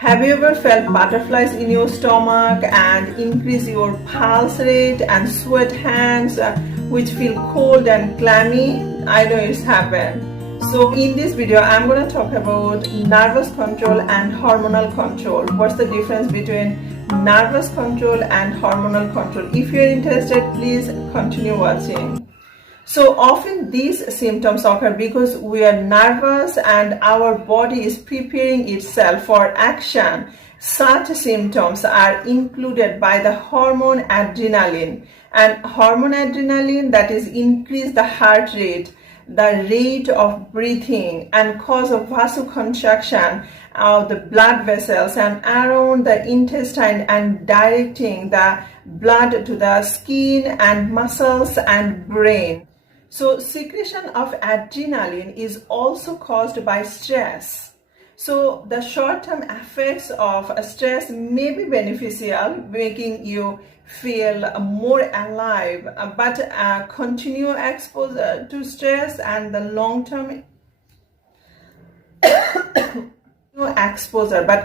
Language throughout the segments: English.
Have you ever felt butterflies in your stomach and increase your pulse rate and sweat hands which feel cold and clammy? I know it's happened. So in this video, I'm going to talk about nervous control and hormonal control. What's the difference between nervous control and hormonal control? If you're interested, please continue watching. So often these symptoms occur because we are nervous and our body is preparing itself for action. Such symptoms are included by the hormone adrenaline, and hormone adrenaline that is increase the heart rate, the rate of breathing, and cause of vasoconstriction of the blood vessels and around the intestine and directing the blood to the skin and muscles and brain. So secretion of adrenaline is also caused by stress. So the short-term effects of stress may be beneficial, making you feel more alive, but continued exposure to stress and the long-term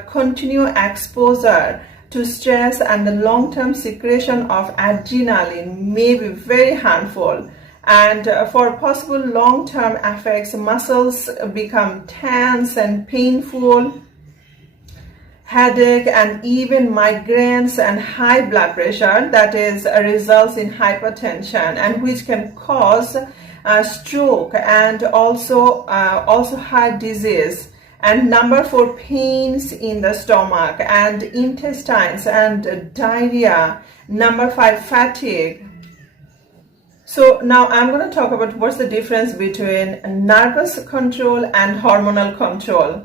continued exposure to stress and the long-term secretion of adrenaline may be very harmful. And for possible long-term effects, muscles become tense and painful, headache, and even migraines and high blood pressure, that is results in hypertension, and which can cause a stroke and also heart disease. And number 4, pains in the stomach and intestines and diarrhea. Number 5, fatigue. So now I'm going to talk about what's the difference between nervous control and hormonal control.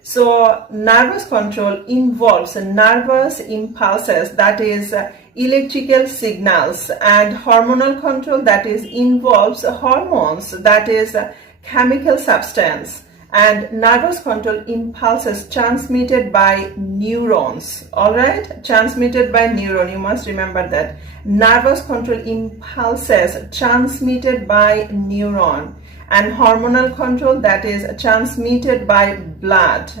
So nervous control involves nervous impulses, that is electrical signals, and hormonal control that is involves hormones, that is chemical substance. And nervous control impulses transmitted by neurons. All right, transmitted by neuron. You must remember that. Nervous control impulses transmitted by neuron, and hormonal control that is transmitted by blood.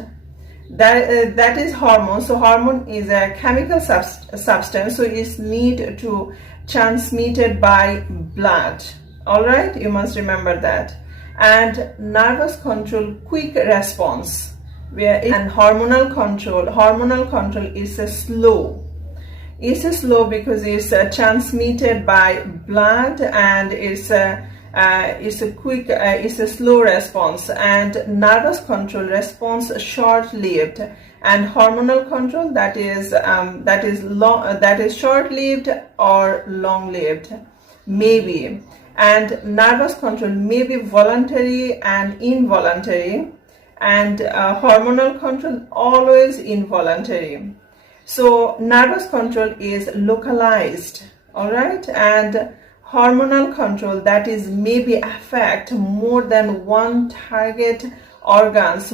That is hormone. So hormone is a chemical substance. So it's need to transmitted by blood. All right, you must remember that. And nervous control quick response, and hormonal control is slow. It's slow because it's transmitted by blood, and it's a slow response. And nervous control response short-lived, and hormonal control that is short-lived or long-lived, maybe. And nervous control may be voluntary and involuntary, and hormonal control always involuntary. So nervous control is localized, all right, and hormonal control that is maybe affect more than one target organs,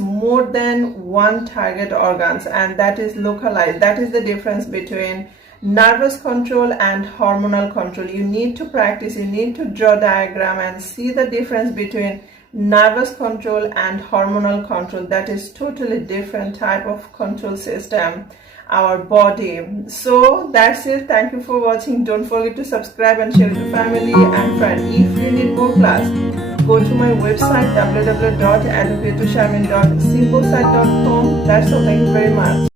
and that is localized. That is the difference between nervous control and hormonal control. You need to practice, you need to draw diagram and see the difference between nervous control and hormonal control. That is totally different type of control system, our body. So that's it. Thank you for watching. Don't forget to subscribe and share to family and friends. If you need more class, go to my website www.educatorsharmin.simplesite.com. That's all. Thank you very much.